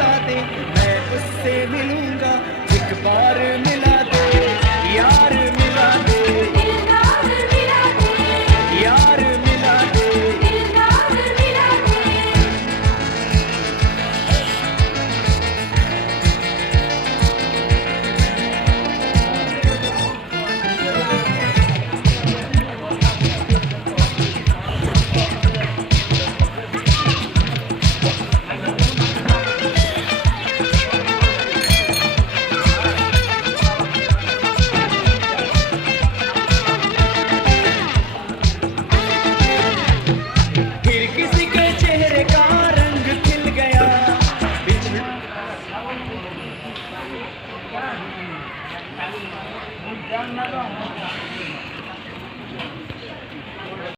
बता दे, मैं उससे मिलूंगा, एक बार मिला दे यार, मिला दे दिलदार मिला दे, यार, मिला दे। दिलदार मिला दे। फिर किसी के चेहरे का रंग खिल गया, बिछड़